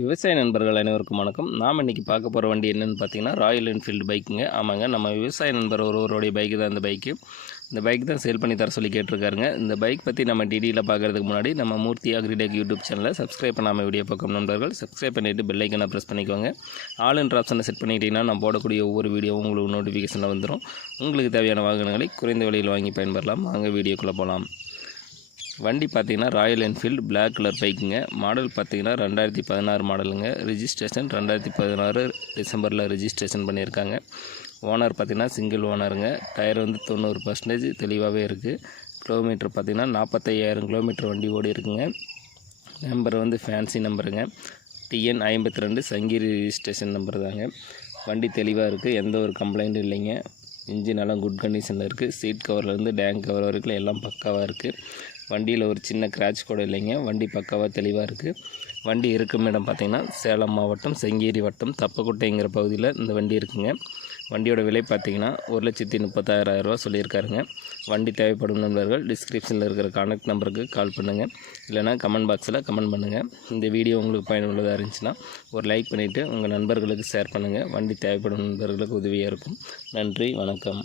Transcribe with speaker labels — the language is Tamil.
Speaker 1: விவசாய நண்பர்கள் அனைவருக்கும் வணக்கம். நாம் இன்றைக்கி பார்க்க போகிற வண்டி என்னென்னு பார்த்தீங்கன்னா ராயல் என்ஃபீல்டு பைக்குங்க ஆமாங்க நம்ம விவசாய நண்பர் ஒருவருடைய பைக்கு தான் இந்த பைக்கு இந்த பைக் தான் சேல் பண்ணி தர சொல்லி கேட்டிருக்காருங்க. இந்த பைக் பற்றி நம்ம டிடியில் பார்க்குறதுக்கு முன்னாடி நம்ம மூர்த்தி அக்ரிடெக் யூடியூப் சேனலை சப்ஸ்கிரைப் பண்ணாமல் வீடியோ பார்க்கும் நண்பர்கள் சப்ஸ்கிரைப் பண்ணிவிட்டு பெல்லைக்கனை ப்ரெஸ் பண்ணிக்கோங்க. ஆல் என்ற ஆப்ஷனை செட் பண்ணிட்டீங்கன்னா நான் போடக்கூடிய ஒவ்வொரு வீடியோவும் உங்களுக்கு நோட்டிஃபிகேஷனில் வந்துடும் உங்களுக்கு தேவையான வாகனங்களை குறைந்த விலையில் வாங்கி பயன்பெறலாம். வாங்க வீடியோக்குள்ளே போகலாம் வண்டி பார்த்தீங்கன்னா ராயல் என்ஃபீல்டு பிளாக் கலர் பைக்குங்க மாடல் பார்த்தீங்கன்னா ரெண்டாயிரத்தி பதினாறு மாடலுங்க ரிஜிஸ்ட்ரேஷன் ரெண்டாயிரத்தி பதினாறு டிசம்பரில் ரிஜிஸ்ட்ரேஷன் பண்ணியிருக்காங்க. ஓனர் பார்த்திங்கன்னா சிங்கிள் ஓனருங்க டயர் வந்து தொண்ணூறு பர்சன்டேஜ் தெளிவாகவே இருக்குது கிலோமீட்டர் பார்த்தீங்கன்னா நாற்பத்தையாயிரம் கிலோமீட்டர் வண்டி ஓடி இருக்குங்க. நம்பர் வந்து ஃபேன்சி நம்பருங்க டிஎன் ஐம்பத்தி ரெண்டு சங்கிரி ரிஜிஸ்ட்ரேஷன் நம்பர் தாங்க. வண்டி தெளிவாக இருக்குது எந்த ஒரு கம்ப்ளைண்ட்டும் இல்லைங்க. இன்ஜின் எல்லாம் குட் கண்டிஷனில் இருக்குது சீட் கவர்லேருந்து டேங்க் கவர் வரைக்கும் எல்லாம் பக்காவாக இருக்குது வண்டியில் ஒரு சின்ன கிராச் கூட இல்லைங்க. வண்டி பக்காவாக தெளிவாக இருக்குது வண்டி இருக்கும் இடம் பார்த்திங்கன்னா சேலம் மாவட்டம் செங்கேரி வட்டம் தப்பக்குட்டைங்கிற பகுதியில் இந்த வண்டி இருக்குங்க. வண்டியோட விலை பார்த்தீங்கன்னா ஒரு லட்சத்தி முப்பத்தாயிரம் ரூபா சொல்லியிருக்காருங்க. வண்டி தேவைப்படும் நண்பர்கள் டிஸ்கிரிப்ஷனில் இருக்கிற கான்டாக்ட் நம்பருக்கு கால் பண்ணுங்கள் இல்லைனா கமெண்ட் பாக்ஸில் கமெண்ட் பண்ணுங்கள் இந்த வீடியோ உங்களுக்கு பயனுள்ளதாக இருந்துச்சுன்னா ஒரு லைக் பண்ணிவிட்டு உங்கள் நண்பர்களுக்கு ஷேர் பண்ணுங்கள் வண்டி தேவைப்படும் நண்பர்களுக்கு உதவியாக இருக்கும். நன்றி வணக்கம்.